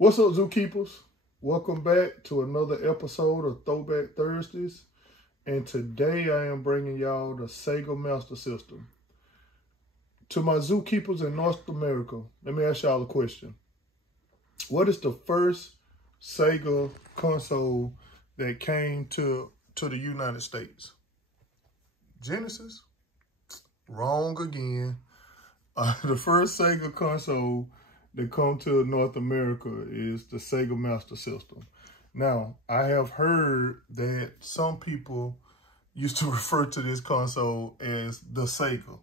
What's up, Zookeepers? Welcome back to another episode of Throwback Thursdays. And today I am bringing y'all the Sega Master System. To my Zookeepers in North America, let me ask y'all a question. What is the first Sega console that came to the United States? Genesis? Wrong again. The first Sega console that come to North America is the Sega Master System. Now, I have heard that some people used to refer to this console as the Sega.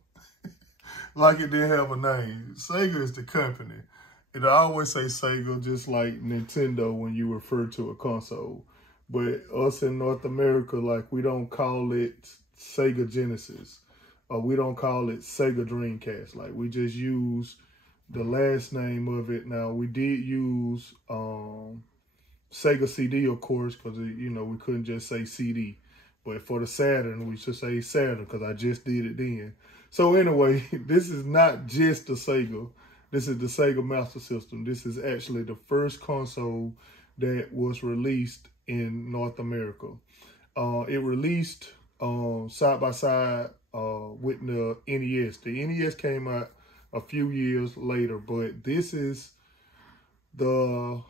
Like it didn't have a name. Sega is the company. And I always say Sega just like Nintendo when you refer to a console. But us in North America, like we don't call it Sega Genesis. Or we don't call it Sega Dreamcast. Like we just use the last name of it. Now, we did use Sega CD, of course, because, you know, we couldn't just say CD. But for the Saturn, we should say Saturn because I just did it then. So anyway, this is not just the Sega. This is the Sega Master System. This is actually the first console that was released in North America. It released side by side with the NES. The NES came out a few years later, but this is the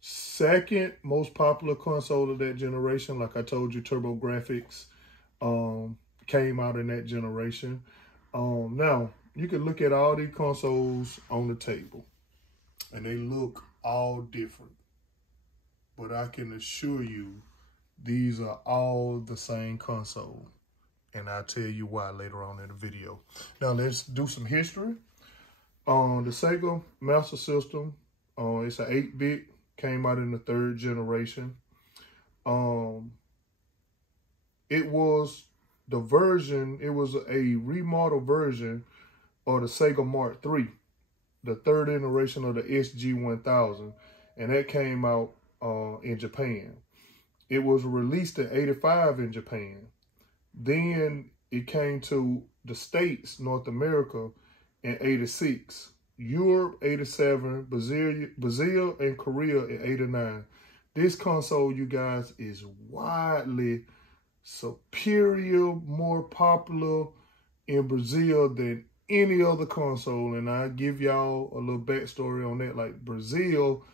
second most popular console of that generation. Like I told you, TurboGrafx came out in that generation. Now, you can look at all these consoles on the table, and they look all different. But I can assure you, these are all the same console. And I'll tell you why later on in the video. Now, let's do some history. The Sega Master System, it's an 8-bit, came out in the 3rd generation. It was a remodeled version of the Sega Mark III, the 3rd iteration of the SG-1000, and that came out in Japan. It was released in '85 in Japan. Then it came to the States, North America, in '86, Europe '87, Brazil and Korea in '89. This console, you guys, is widely superior, more popular in Brazil than any other console. And I'll give y'all a little backstory on that. Like, Brazil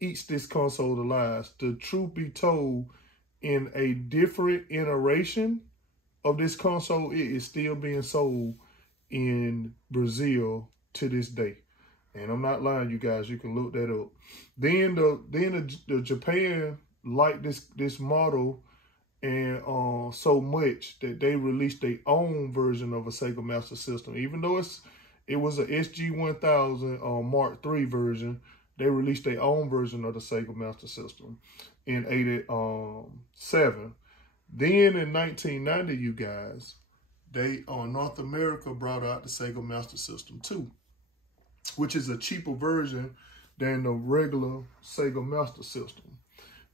eats this console alive. The truth be told, in a different iteration of this console, it is still being sold in Brazil to this day. And I'm not lying, you guys. You can look that up. Then the Japan liked this model and so much that they released their own version of a Sega Master System. Even though it was a SG-1000 Mark III version, they released their own version of the Sega Master System in '87. Then in 1990, you guys, North America brought out the Sega Master System 2, which is a cheaper version than the regular Sega Master System.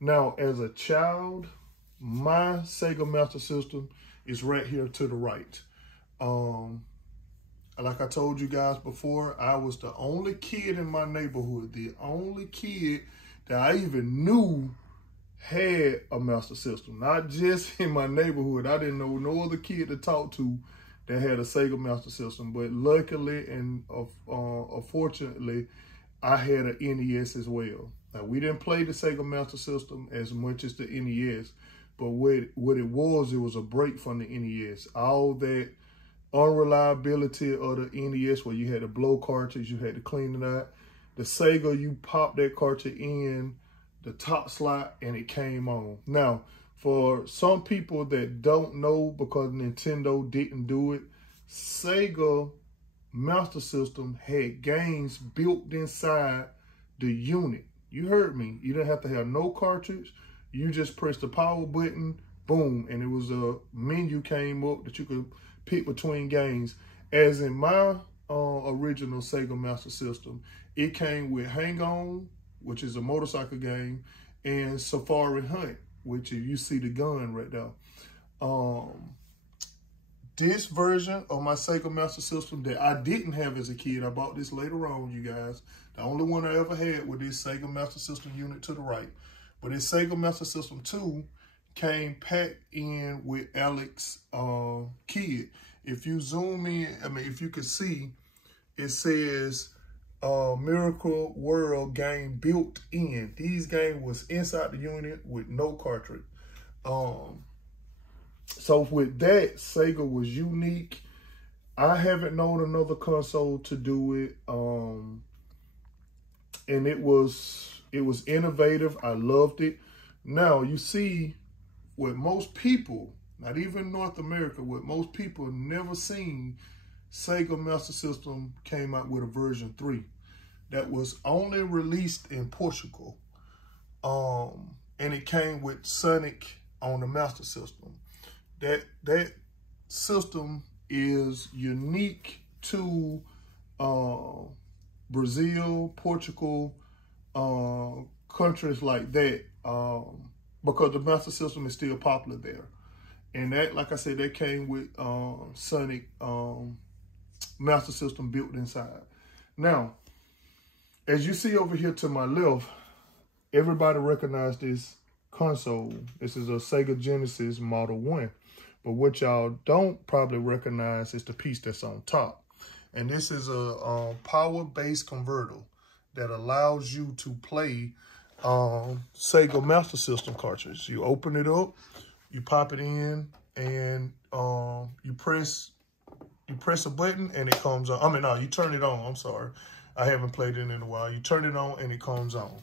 Now, as a child, my Sega Master System is right here to the right. Like I told you guys before, I was the only kid in my neighborhood, the only kid that I even knew had a Master System. Not just in my neighborhood. I didn't know no other kid to talk to that had a Sega Master System. But luckily and unfortunately, I had an NES as well. Now, we didn't play the Sega Master System as much as the NES. But what it was a break from the NES. All that unreliability of the NES where you had to blow cartridge, you had to clean it out. The Sega, you pop that cartridge in the top slot and it came on. Now, for some people that don't know because Nintendo didn't do it, Sega Master System had games built inside the unit. You heard me. You didn't have to have no cartridge. You just press the power button, boom, and it was a menu came up that you could pick between games. As in my original Sega Master System, it came with Hang On, which is a motorcycle game, and Safari Hunt, which you see the gun right there. this version of my Sega Master System that I didn't have as a kid. I bought this later on, you guys. The only one I ever had was this Sega Master System unit to the right. But this Sega Master System 2 came packed in with Alex's kit. If you zoom in, I mean, if you can see, it says Miracle World game built in. These games was inside the unit with no cartridge. So with that, Sega was unique. I haven't known another console to do it. And it was innovative. I loved it. Now, you see, with most people, not even North America, with most people never seen Sega Master System came out with a version 3 that was only released in Portugal. And it came with Sonic on the Master System. That system is unique to Brazil, Portugal, countries like that, because the Master System is still popular there. And that, like I said, that came with Sonic Master System built inside. Now, as you see over here to my left, everybody recognizes this console. This is a Sega Genesis Model 1. But what y'all don't probably recognize is the piece that's on top. And this is a power-based converter that allows you to play Sega Master System cartridge. You open it up, you pop it in, and you press a button and it comes on. I mean, no, you turn it on. I'm sorry. I haven't played it in a while. You turn it on and it comes on.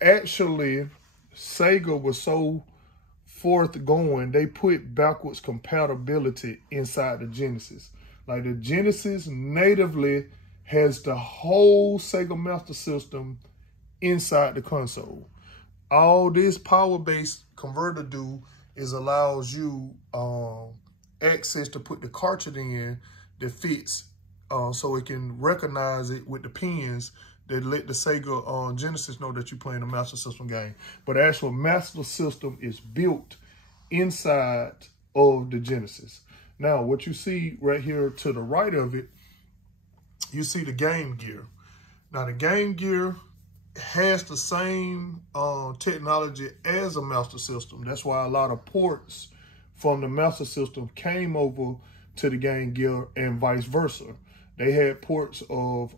Actually, Sega was so forthgoing, they put backwards compatibility inside the Genesis. Like the Genesis natively has the whole Sega Master System inside the console. All this power-based converter do is allows you access to put the cartridge in that fits, so it can recognize it with the pins that let the Sega Genesis know that you're playing a Master System game. But the actual Master System is built inside of the Genesis. Now, what you see right here to the right of it, you see the Game Gear. Now, the Game Gear has the same technology as a Master System. That's why a lot of ports from the Master System came over to the Game Gear and vice versa. They had ports of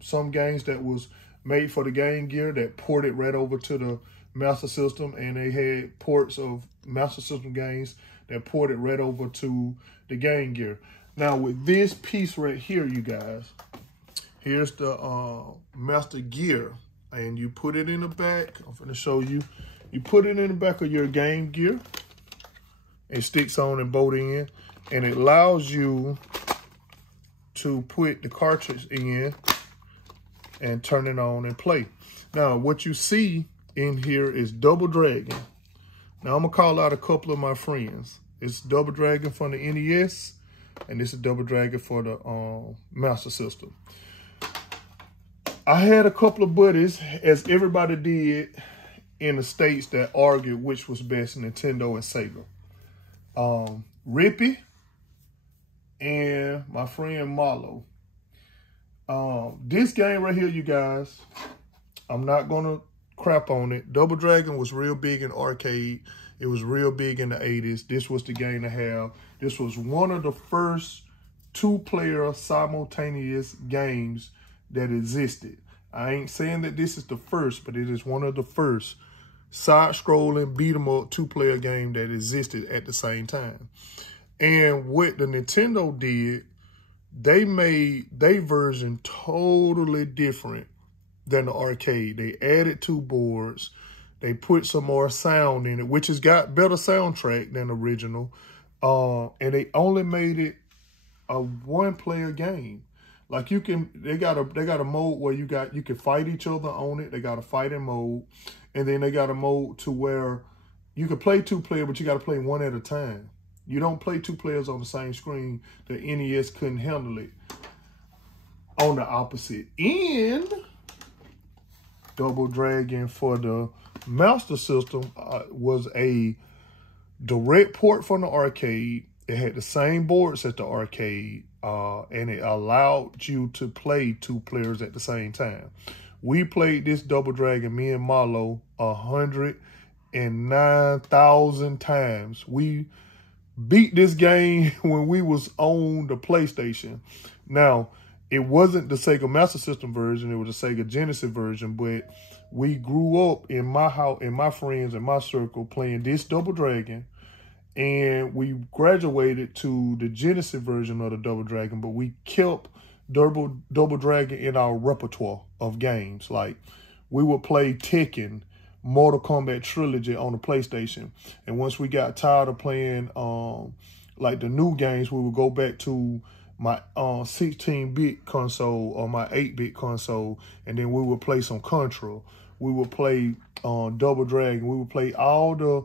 some games that was made for the Game Gear that ported right over to the Master System, and they had ports of Master System games that ported right over to the Game Gear. Now, with this piece right here, you guys, here's the Master Gear, and you put it in the back. I'm going to show you. You put it in the back of your Game Gear. It sticks on and bolt in, and it allows you to put the cartridge in and turn it on and play. Now, what you see in here is Double Dragon. Now, I'm going to call out a couple of my friends. It's Double Dragon for the NES, and this is Double Dragon for the Master System. I had a couple of buddies, as everybody did in the States, that argued which was best, Nintendo and Sega. Rippy and my friend Marlo. This game right here, you guys, I'm not going to crap on it. Double Dragon was real big in arcade. It was real big in the 80s. This was the game to have. This was one of the first two-player simultaneous games that existed. I ain't saying that this is the first, but it is one of the first side-scrolling, beat-em-up, two-player game that existed at the same time. And what the Nintendo did, they made their version totally different than the arcade. They added 2 boards. They put some more sound in it, which has got better soundtrack than the original. And they only made it a one-player game. Like they got a mode where you can fight each other on it. They got a fighting mode, and then they got a mode to where you can play 2-player, but you got to play one at a time. You don't play 2 players on the same screen. The NES couldn't handle it. On the opposite end, Double Dragon for the Master System was a direct port from the arcade. It had the same boards at the arcade, and it allowed you to play 2 players at the same time. We played this Double Dragon, me and Marlo, 109,000 times. We beat this game when we was on the PlayStation. Now, it wasn't the Sega Master System version, it was the Sega Genesis version, but we grew up in my house, in my friends, in my circle, playing this Double Dragon, and we graduated to the Genesis version of the Double Dragon, but we kept Double Dragon in our repertoire of games. Like, we would play Tekken, Mortal Kombat Trilogy on the PlayStation. And once we got tired of playing like the new games, we would go back to my 16-bit console or my 8-bit console, and then we would play some Contra. We would play Double Dragon. We would play all the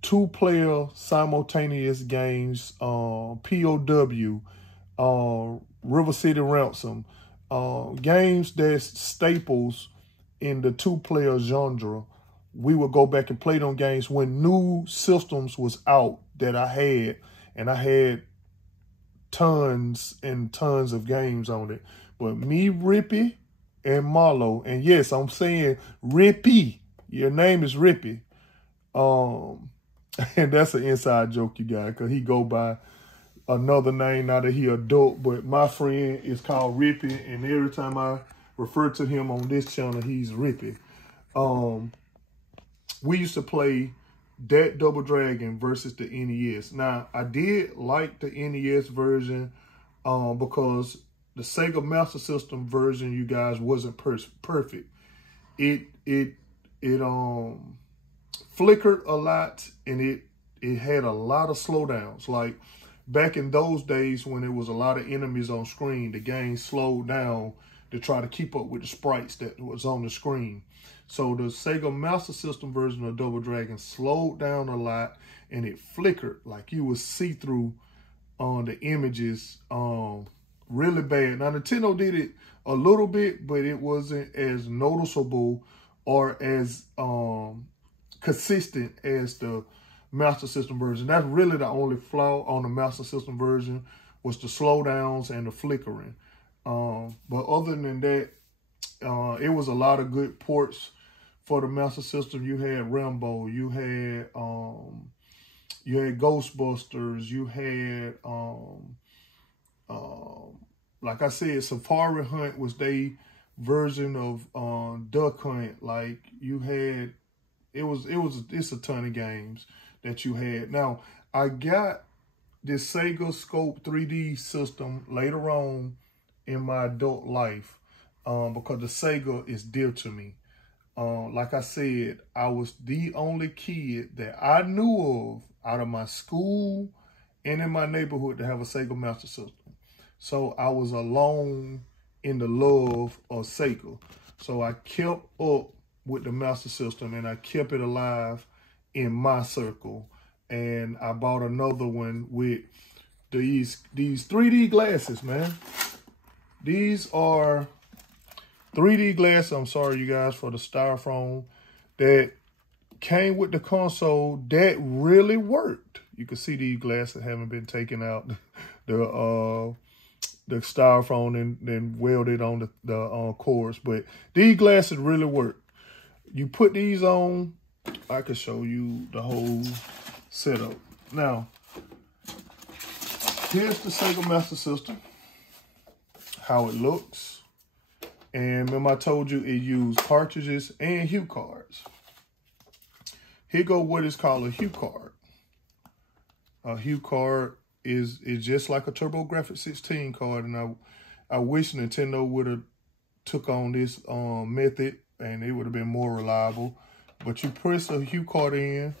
2-player simultaneous games, POW, River City Ransom, games that's staples in the 2-player genre. We would go back and play them games when new systems was out that I had, and I had tons and tons of games on it. But me, Rippy, and Marlo, and yes, I'm saying Rippy. Your name is Rippy. And that's an inside joke, you guys, because he go by another name now that he adult, but my friend is called Rippy, and every time I refer to him on this channel, he's Rippy. We used to play that Double Dragon versus the NES. Now, I did like the NES version because the Sega Master System version, you guys, wasn't perfect. It flickered a lot, and it had a lot of slowdowns. Like, back in those days when there was a lot of enemies on screen, the game slowed down to try to keep up with the sprites that was on the screen. So the Sega Master System version of Double Dragon slowed down a lot, and it flickered, like you would see through the images really bad. Now, Nintendo did it a little bit, but it wasn't as noticeable or as consistent as the Master System version. That's really the only flaw on the Master System version, was the slowdowns and the flickering. But other than that, it was a lot of good ports for the Master System. You had Rambo, you had Ghostbusters, you had like I said, Safari Hunt was their version of Duck Hunt. Like, you had, it's a ton of games that you had. Now, I got this Sega Scope 3D system later on in my adult life because the Sega is dear to me. Like I said, I was the only kid that I knew of out of my school and in my neighborhood to have a Sega Master System. So I was alone in the love of Sega. So I kept up with the Master System, and I kept it alive in my circle. And I bought another one with these 3D glasses, man. These are 3D glasses. I'm sorry, you guys, for the styrofoam that came with the console that really worked. You can see these glasses haven't been taken out. The styrofoam and then welded on the cords, but these glasses really work. You put these on, I can show you the whole setup. Now, here's the Sega Master System, how it looks. And remember I told you it used cartridges and hue cards. Here go what is called a hue card. A hue card is just like a TurboGrafx-16 card, and I wish Nintendo would have took on this method, and it would have been more reliable. But you press a hue card in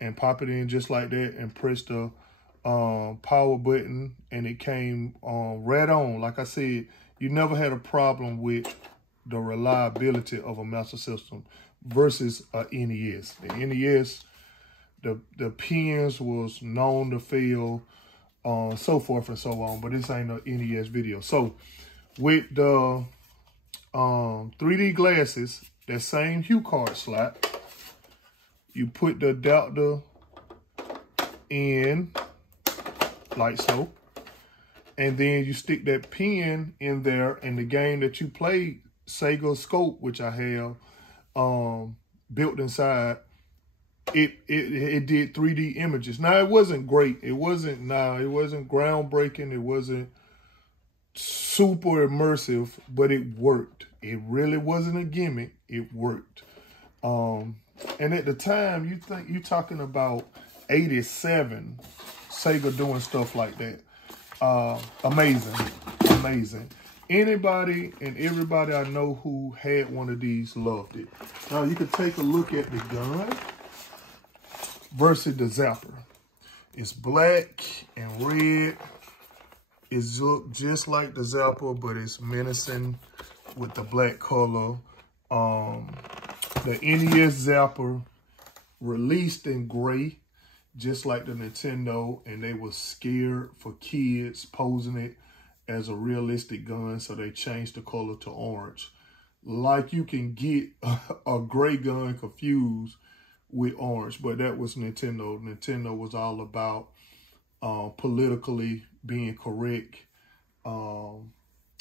and pop it in just like that, and press the power button, and it came right on. Like I said, you never had a problem with the reliability of a Master System versus a NES. The NES, the pins was known to fail, so forth and so on, but this ain't no NES video. So with the 3D glasses, that same hue card slot, you put the adapter in like so. And then you stick that pin in there, and the game that you played, Sega Scope, which I have built inside, it did 3D images. Now, it wasn't great. It wasn't groundbreaking. It wasn't super immersive, but it worked. It really wasn't a gimmick. It worked. And at the time, you're talking about 87, Sega doing stuff like that. Amazing. Anybody and everybody I know who had one of these loved it. Now you can take a look at the gun versus the Zapper. It's black and red. It's look just like the Zapper, but it's menacing with the black color. The NES Zapper released in gray, just like the Nintendo, and they were scared for kids posing it as a realistic gun, so they changed the color to orange. Like you can get a gray gun confused with orange, but that was Nintendo. Nintendo was all about politically being correct. And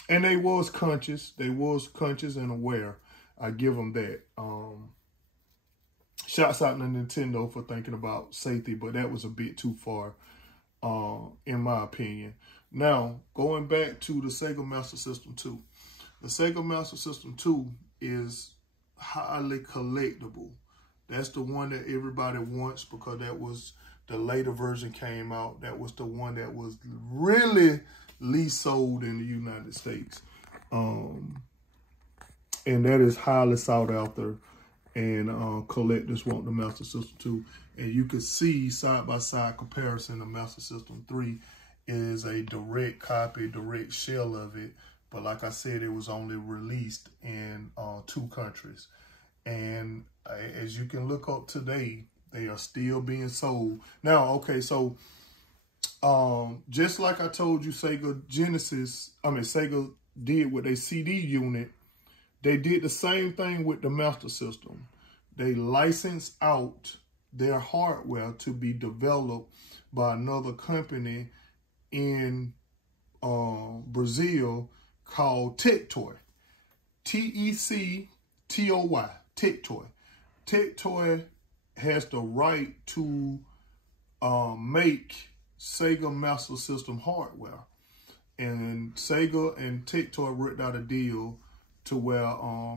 they was conscious. They was conscious and aware. I give them that. Shouts out to Nintendo for thinking about safety, but that was a bit too far, in my opinion. Now, going back to the Sega Master System 2. The Sega Master System 2 is highly collectible. That's the one that everybody wants because that was the later version came out. That was the one that was really least sold in the United States. And that is highly sought after. And collectors want the Master System 2. And you can see side-by-side comparison, the Master System 3 is a direct copy, direct shell of it. But like I said, it was only released in 2 countries. And as you can look up today, they are still being sold. Now, okay, so just like I told you, Sega did with their CD unit, they did the same thing with the Master System. They licensed out their hardware to be developed by another company in Brazil called Tectoy. T-E-C-T-O-Y, Tectoy. Tectoy has the right to make Sega Master System hardware. And Sega and Tectoy worked out a deal to where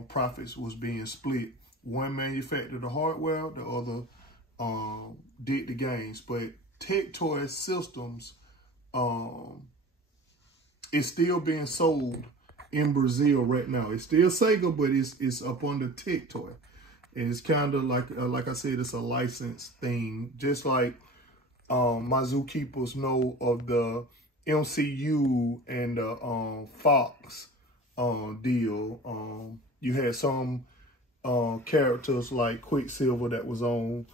profits was being split. One manufactured the hardware, the other did the games. But Tectoy systems is still being sold in Brazil right now. It's still Sega, but it's up under Tectoy. And it's kind of like I said, it's a license thing. Just like my zookeepers know of the MCU and the Fox deal. You had some characters like Quicksilver that was on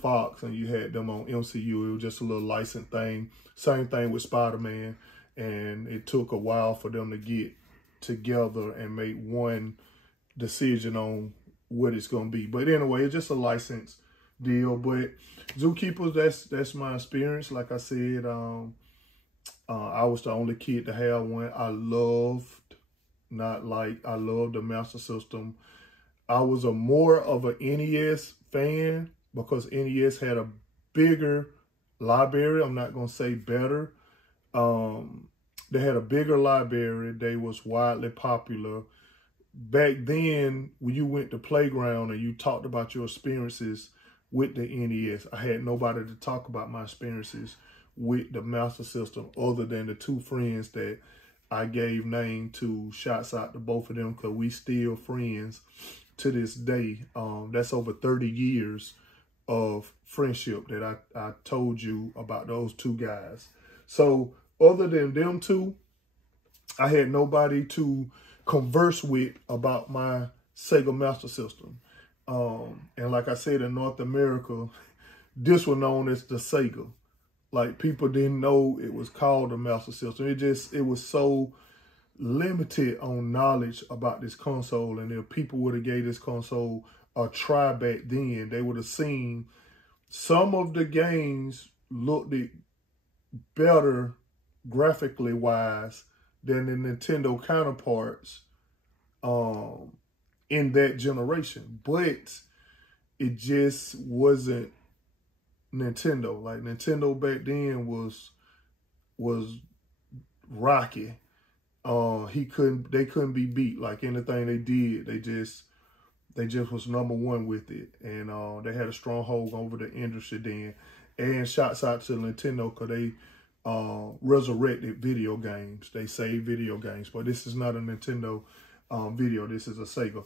Fox, and you had them on MCU. It was just a little license thing. Same thing with Spider-Man, and it took a while for them to get together and make one decision on what it's gonna be. But anyway, it's just a license deal. But zookeepers, that's my experience. Like I said, I was the only kid to have one. I loved the Master System. I was more of an NES fan because NES had a bigger library. I'm not going to say better. They had a bigger library. They was widely popular. Back then, when you went to Playground and you talked about your experiences with the NES, I had nobody to talk about my experiences with the Master System other than the 2 friends that I gave name to. Shouts out to both of them because we still friends to this day. That's over 30 years of friendship that I told you about those 2 guys. So other than them 2, I had nobody to converse with about my Sega Master System. And like I said, in North America, this was known as the Sega. Like, people didn't know it was called the Master System. It was so limited on knowledge about this console. And if people would have gave this console a try back then, they would have seen some of the games looked it better graphically wise than the Nintendo counterparts in that generation. But it just wasn't Nintendo. Like Nintendo back then was rocky. They couldn't be beat. Like anything they did, they just was #1 with it. And they had a stronghold over the industry then. And shouts out to Nintendo because they resurrected video games. They saved video games. But this is not a Nintendo video. This is a Sega.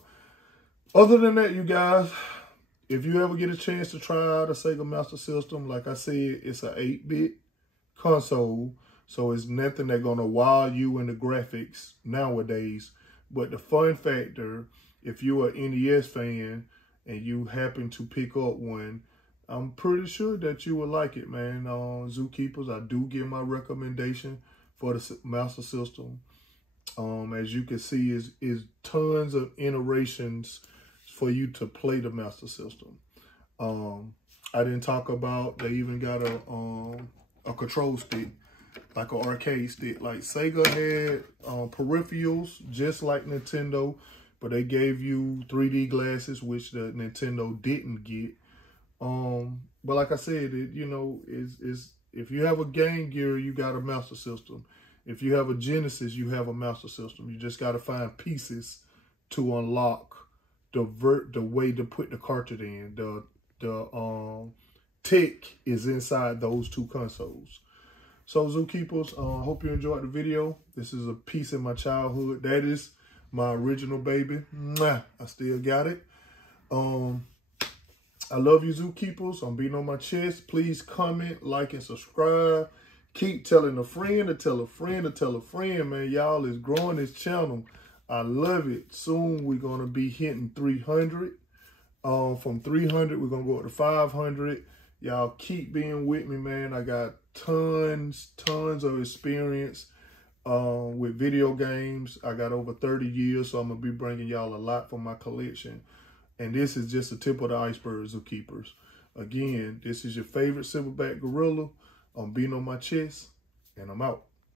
Other than that, you guys, if you ever get a chance to try out a Sega Master System, like I said, it's an 8-bit console. So it's nothing that's going to wow you in the graphics nowadays. But the fun factor, if you're an NES fan and you happen to pick up one, I'm pretty sure that you would like it, man. Zookeepers, I do give my recommendation for the Master System. As you can see, is tons of iterations for you to play the Master System. I didn't talk about, they even got a control stick, like an arcade stick. Like Sega had peripherals just like Nintendo, but they gave you 3D glasses, which the Nintendo didn't get. But like I said, is if you have a Game Gear, you got a Master System. If you have a Genesis, you have a Master System. You just got to find pieces to unlock the way to put the cartridge in. The tech is inside those two consoles. So Zookeepers, hope you enjoyed the video. This is a piece of my childhood. That is my original baby. Mwah! I still got it. I love you, Zookeepers. I'm beating on my chest. Please comment, like, and subscribe. Keep telling a friend to tell a friend to tell a friend, man. Y'all is growing this channel. I love it. Soon we're going to be hitting 300. From 300, we're going to go up to 500. Y'all keep being with me, man. I got tons of experience with video games. I got over 30 years, so I'm going to be bringing y'all a lot from my collection. And this is just the tip of the iceberg, Zookeepers. Again, this is your favorite silverback gorilla. I'm beating on my chest, and I'm out.